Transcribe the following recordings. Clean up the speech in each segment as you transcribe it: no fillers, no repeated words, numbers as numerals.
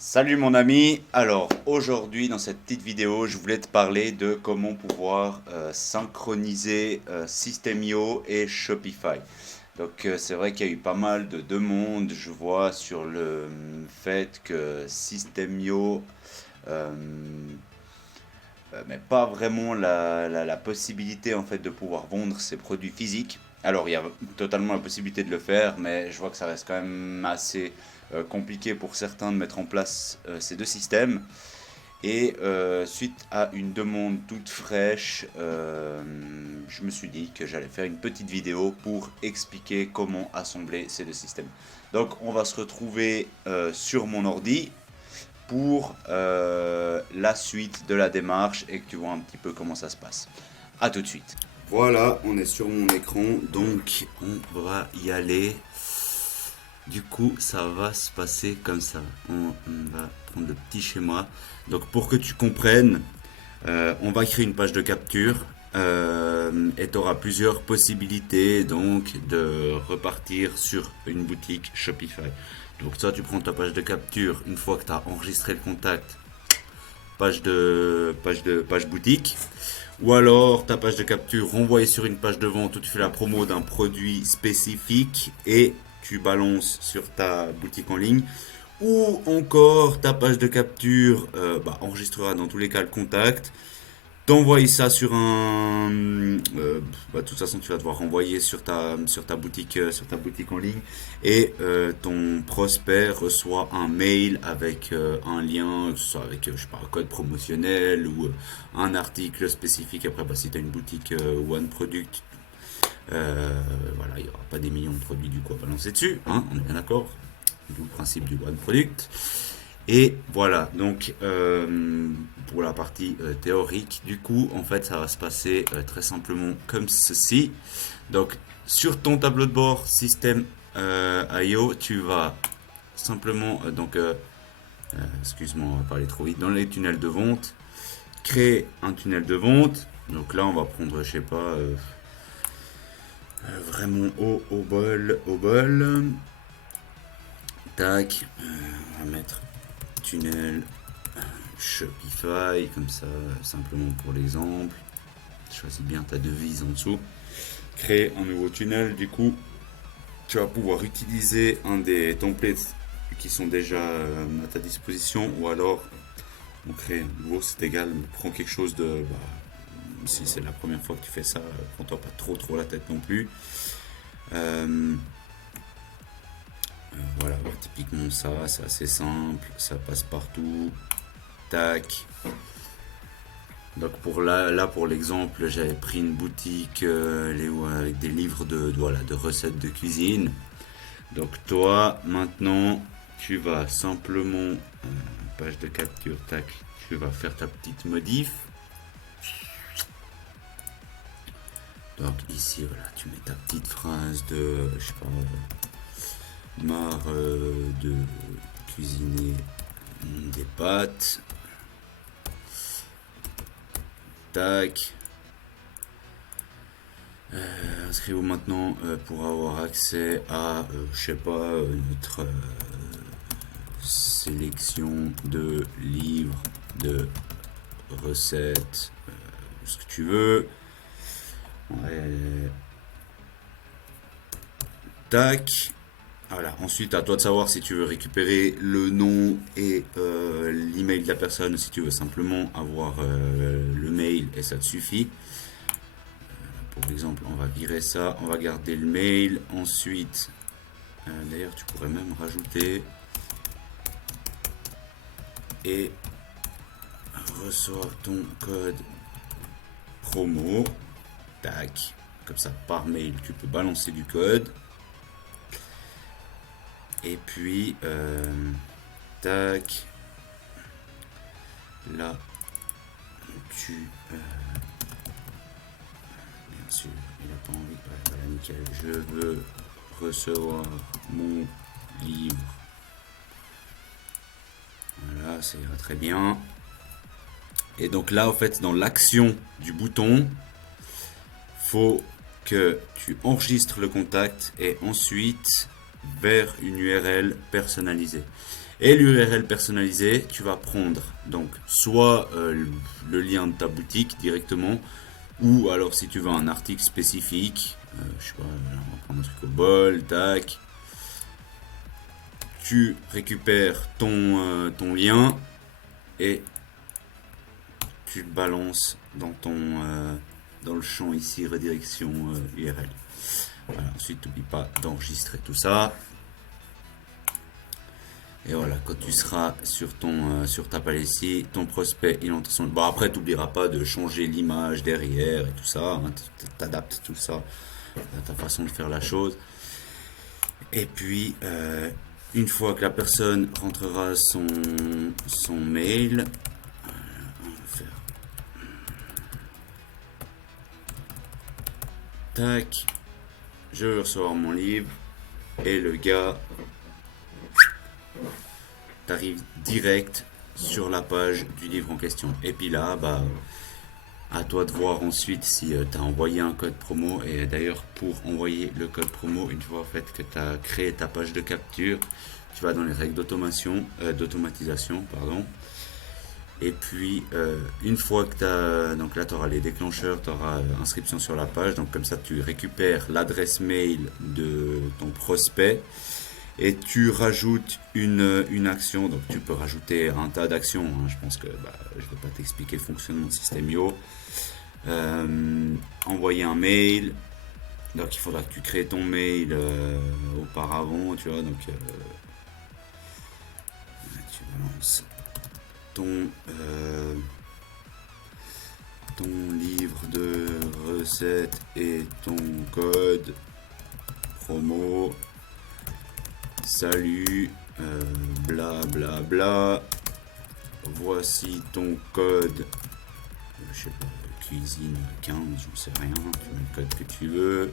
Salut mon ami, alors aujourd'hui dans cette petite vidéo je voulais te parler de comment pouvoir synchroniser System.io et Shopify. Donc c'est vrai qu'il y a eu pas mal de demandes, je vois sur le fait que System.io euh, mais pas vraiment la possibilité en fait de pouvoir vendre ses produits physiques. Alors il y a totalement la possibilité de le faire, mais je vois que ça reste quand même assez compliqué pour certains de mettre en place ces deux systèmes. Et suite à une demande toute fraîche, je me suis dit que j'allais faire une petite vidéo pour expliquer comment assembler ces deux systèmes. Donc on va se retrouver sur mon ordi pour la suite de la démarche et que tu vois un petit peu comment ça se passe. A tout de suite. Voilà, on est sur mon écran, donc on va y aller. Du coup, ça va se passer comme ça. On va prendre le petit schéma. Donc pour que tu comprennes, on va créer une page de capture et tu auras plusieurs possibilités donc de repartir sur une boutique Shopify. Donc ça, tu prends ta page de capture une fois que tu as enregistré le contact, page boutique. Ou alors ta page de capture renvoyée sur une page de vente où tu fais la promo d'un produit spécifique et tu balances sur ta boutique en ligne. Ou encore ta page de capture enregistrera dans tous les cas le contact, t'envoyer ça sur un de toute façon tu vas devoir renvoyer sur ta boutique en ligne et ton prospect reçoit un mail avec un lien, que ce soit avec je sais pas, un code promotionnel ou un article spécifique. Après si tu as une boutique one product, voilà, il n'y aura pas des millions de produits du coup à balancer dessus, hein, on est bien d'accord, d'où le principe du one product. Et voilà, donc pour la partie théorique, du coup, en fait, ça va se passer très simplement comme ceci. Donc, sur ton tableau de bord système IO, tu vas simplement, excuse-moi, on va pas aller trop vite, dans les tunnels de vente, créer un tunnel de vente. Donc là, on va prendre, je sais pas, vraiment au bol. Tac, on va mettre tunnel Shopify, comme ça, simplement pour l'exemple. Choisis bien ta devise en dessous. Créer un nouveau tunnel, du coup, tu vas pouvoir utiliser un des templates qui sont déjà à ta disposition, ou alors on crée un nouveau, c'est égal, mais prends quelque chose de... si c'est la première fois que tu fais ça, prends-toi pas trop la tête non plus. Voilà, typiquement ça, c'est assez simple, ça passe partout. Tac. Donc pour l'exemple, j'avais pris une boutique avec des livres de recettes de cuisine. Donc toi, maintenant, tu vas simplement, page de capture, tac, tu vas faire ta petite modif. Donc ici, voilà, tu mets ta petite phrase de, je sais pas, marre de cuisiner des pâtes. Tac. Inscrivez-vous maintenant pour avoir accès à, je sais pas, notre sélection de livres, de recettes, ce que tu veux. Ouais. Tac. Voilà. Ensuite, à toi de savoir si tu veux récupérer le nom et l'email de la personne, si tu veux simplement avoir le mail et ça te suffit. Par exemple, on va virer ça, on va garder le mail. Ensuite, d'ailleurs, tu pourrais même rajouter et reçois ton code promo. Tac. Comme ça, par mail, tu peux balancer du code. Et puis, tac. Là, tu... bien sûr, il n'a pas envie. Voilà, nickel. Je veux recevoir mon livre. Voilà, ça ira très bien. Et donc là, en fait, dans l'action du bouton, faut que tu enregistres le contact et ensuite vers une URL personnalisée. Et l'URL personnalisée, tu vas prendre donc soit le lien de ta boutique directement, ou alors si tu veux un article spécifique, je sais pas, on va prendre un truc au bol, tac, tu récupères ton lien et tu le balances dans le champ ici, redirection URL. Voilà, ensuite, n'oublie pas d'enregistrer tout ça. Et voilà, quand tu seras sur ta page ici, ton prospect, il entre son... Bon, après, tu n'oublieras pas de changer l'image derrière et tout ça. Hein, tu adaptes tout ça à ta façon de faire la chose. Et puis, une fois que la personne rentrera son mail, on va faire tac, je vais recevoir mon livre et le gars t'arrive direct sur la page du livre en question. Et puis là, bah, à toi de voir ensuite si tu as envoyé un code promo. Et d'ailleurs, pour envoyer le code promo, une fois en fait que tu as créé ta page de capture, tu vas dans les règles d'automatisation, pardon. Et puis, une fois que tu as... Donc là, tu auras les déclencheurs, tu auras inscription sur la page. Donc comme ça, tu récupères l'adresse mail de ton prospect et tu rajoutes une action. Donc tu peux rajouter un tas d'actions. Hein. Je pense que je ne vais pas t'expliquer le fonctionnement de System.io. Envoyer un mail. Donc il faudra que tu crées ton mail auparavant. Tu vois, donc tu balances ton livre de recettes et ton code promo. Salut, bla bla bla. Voici ton code. Je sais pas, cuisine 15, j'en sais rien. Tu mets le code que tu veux.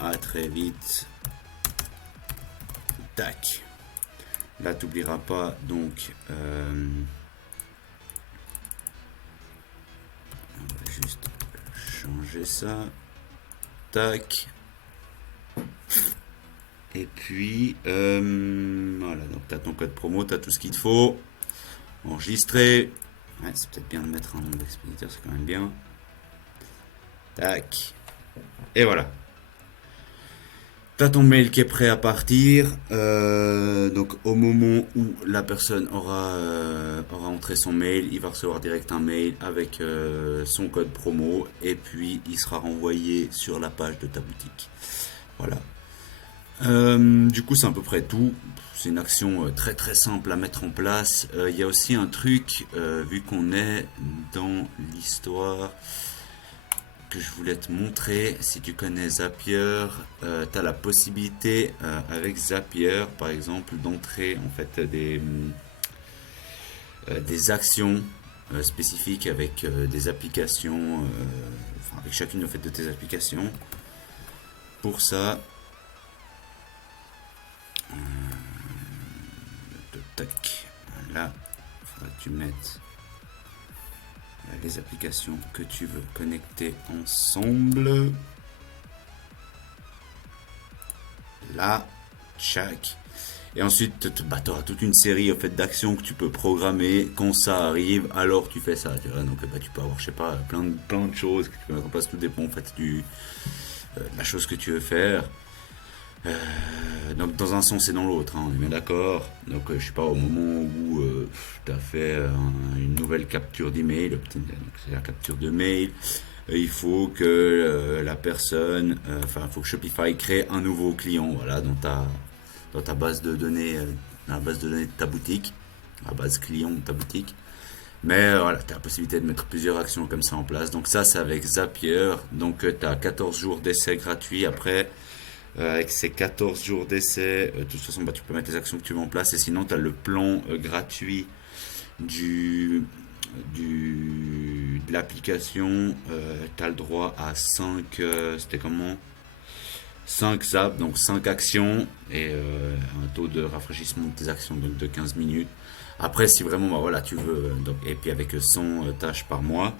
À très vite. Tac. Là, tu n'oublieras pas donc. On va juste changer ça. Tac. Et puis, voilà, donc tu as ton code promo, tu as tout ce qu'il te faut. Enregistrer. Ouais, c'est peut-être bien de mettre un nom d'expéditeur, c'est quand même bien. Tac. Et voilà. Tu as ton mail qui est prêt à partir. Donc au moment où la personne aura entré son mail, il va recevoir direct un mail avec son code promo. Et puis il sera renvoyé sur la page de ta boutique. Voilà. Du coup, c'est à peu près tout. C'est une action très très simple à mettre en place. Il y a aussi un truc, vu qu'on est dans l'histoire, que je voulais te montrer. Si tu connais Zapier, tu as la possibilité avec Zapier, par exemple, d'entrer en fait des actions spécifiques avec des applications, enfin avec chacune en fait de tes applications. Pour ça, tac, là, il faudra que tu mettes les applications que tu veux connecter ensemble. Là, chac. Et ensuite, tu auras toute une série en fait, d'actions que tu peux programmer. Quand ça arrive, alors tu fais ça. Tu vois, donc tu peux avoir, je sais pas, plein de choses que tu peux mettre en place. Tout dépend en fait de la chose que tu veux faire. Donc dans un sens et dans l'autre, hein, on est bien d'accord. Donc je sais pas, au moment où tu as fait une nouvelle capture d'email, c'est la capture de mail, il faut que la personne, enfin il faut que Shopify crée un nouveau client, voilà, dans ta base de données, dans la base de données de ta boutique, la base client de ta boutique. Mais voilà, tu as la possibilité de mettre plusieurs actions comme ça en place. Donc ça c'est avec Zapier, donc tu as 14 jours d'essai gratuit après. Avec ces 14 jours d'essai, de toute façon, tu peux mettre les actions que tu veux en place. Et sinon, tu as le plan gratuit de l'application. Tu as le droit à 5, c'était comment 5 zaps, donc 5 actions. Et un taux de rafraîchissement de tes actions donc de 15 minutes. Après, si vraiment, voilà, tu veux. Donc, et puis avec 100 tâches par mois.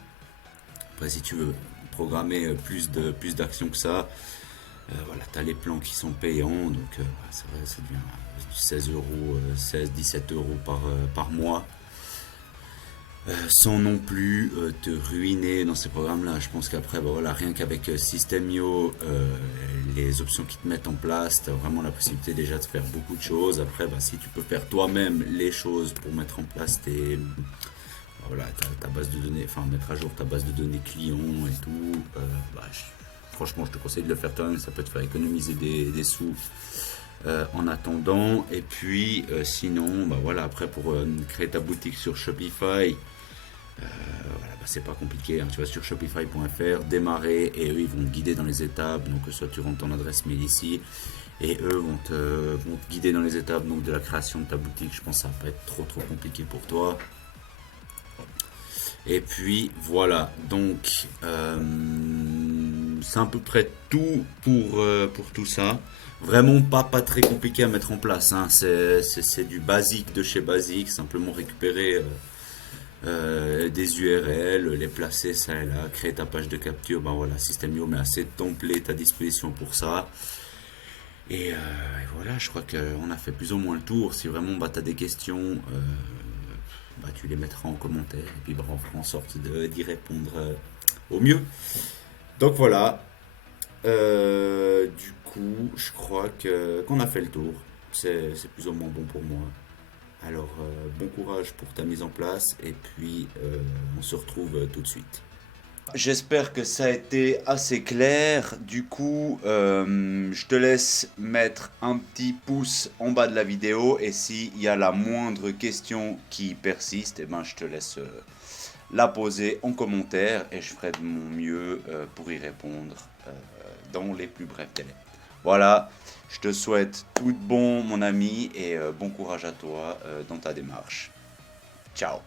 Après, si tu veux programmer plus d'actions que ça. Voilà, tu as les plans qui sont payants, donc ça devient 16 euros, 16, 17 euros par mois. Sans non plus te ruiner dans ces programmes-là. Je pense qu'après, bah voilà, rien qu'avec Systemio, les options qui te mettent en place, tu as vraiment la possibilité déjà de faire beaucoup de choses. Après, bah, si tu peux faire toi-même les choses pour mettre en place voilà, ta base de données, enfin mettre à jour ta base de données clients et tout, franchement, je te conseille de le faire toi-même. Ça peut te faire économiser des sous. En attendant, et puis sinon, bah voilà, après pour créer ta boutique sur Shopify, voilà, bah, c'est pas compliqué, hein. Tu vas sur shopify.fr, démarrer, et eux ils vont te guider dans les étapes. Donc soit tu rentres ton adresse mail ici, et eux vont te guider dans les étapes donc, de la création de ta boutique. Je pense que ça va pas être trop compliqué pour toi. Et puis voilà, donc c'est à peu près tout pour tout ça. Vraiment pas très compliqué à mettre en place, hein. C'est du basique de chez basique, simplement récupérer des URL, les placer ça et là, créer ta page de capture. Ben voilà, Systemio met assez de templates à disposition pour ça. Et voilà, je crois qu'on a fait plus ou moins le tour. Si vraiment bah, tu as des questions, bah, tu les mettras en commentaire et puis bah, on fera en sorte d'y répondre au mieux. Donc voilà. Du coup, je crois qu'on a fait le tour. C'est plus ou moins bon pour moi. Alors, bon courage pour ta mise en place et puis on se retrouve tout de suite. J'espère que ça a été assez clair. Du coup, je te laisse mettre un petit pouce en bas de la vidéo et s'il y a la moindre question qui persiste, eh ben, je te laisse la poser en commentaire et je ferai de mon mieux pour y répondre dans les plus brefs délais. Voilà, je te souhaite tout de bon mon ami et bon courage à toi dans ta démarche. Ciao.